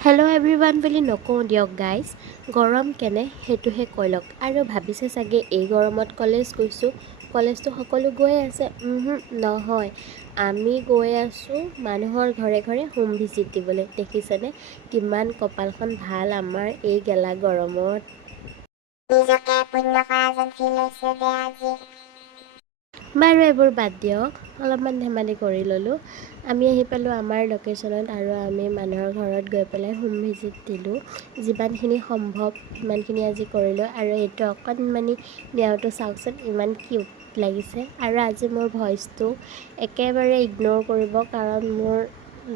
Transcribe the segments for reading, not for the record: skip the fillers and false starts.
Hello' everyone বুলি নকওঁ দিয়ক গাইজ, গৰম কেনে সেইটোহে কৈ লওক। আৰু ভাবিছে চাগে এই গৰমত কলেজ গৈছোঁ, কলেজটো সকলো গৈ আছে। নহয়, আমি গৈ আছোঁ মানুহৰ ঘৰে ঘৰে হোম ভিজিট দিবলৈ। দেখিছেনে কিমান কপালখন ভাল আমাৰ এই গেলা গৰমত। নিজকে পুণ্য কৰা যেন ফিল হৈছে দে আজি। বাৰু এইবোৰ বাদ দিয়ক, অলপমান ধেমালি কৰি ল'লোঁ। আমি আহি পালোঁ আমাৰ লোকেশ্যনত আৰু আমি মানুহৰ ঘৰত গৈ পেলাই হোম ভিজিট দিলোঁ। যিমানখিনি সম্ভৱ সিমানখিনি আজি কৰিলোঁ। আৰু এইটো অকণমানি মিয়াওটো চাওকচোন, ইমান কিউট লাগিছে। আৰু আজি মোৰ ভইচটো একেবাৰে ইগন'ৰ কৰিব, কাৰণ মোৰ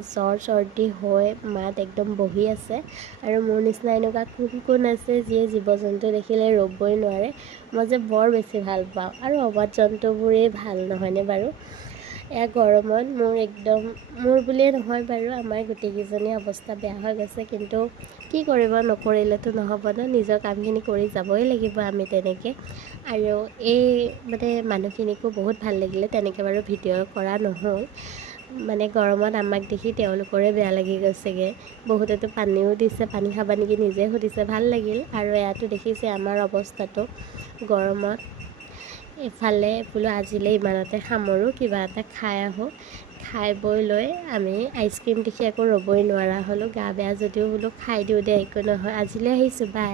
জ্বৰ চৰ্দি হৈ মাত একদম বহি আছে। আৰু মোৰ নিচিনা এনেকুৱা কোন কোন আছে যিয়ে জীৱ জন্তু দেখিলে ৰ'বই নোৱাৰে। মই যে বৰ বেছি ভাল পাওঁ, আৰু অবধ জন্তুবোৰেই ভাল নহয়নে বাৰু। এয়া গৰমত মোৰ বুলিয়ে নহয় বাৰু, আমাৰ গোটেইকেইজনী অৱস্থা বেয়া হৈ গৈছে। কিন্তু কি কৰিব, নকৰিলেতো নহ'ব ন, নিজৰ কামখিনি কৰি যাবই লাগিব আমি তেনেকৈ। আৰু এই মানুহখিনিকো বহুত ভাল লাগিলে, তেনেকৈ বাৰু ভিডিঅ' কৰা নহ'ল। গৰমত আমাক দেখি তেওঁলোকৰে বেয়া লাগি গৈছেগৈ। বহুতেতো পানীও দিছে, পানী খাবা নেকি নিজে সুধিছে, ভাল লাগিল। আৰু এয়াতো দেখিছে আমাৰ অৱস্থাটো গৰমত। এইফালে বোলো আজিলৈ ইমানতে সামৰোঁ, কিবা এটা খাই আহোঁ। খাই বৈ লৈ আমি আইচক্ৰীম দেখি আকৌ ৰ'বই নোৱাৰা হ'লোঁ। গা বেয়া যদিও বোলো খাই দিওঁ দে, একো নহয়। আজিলৈ আহিছোঁ, বাই।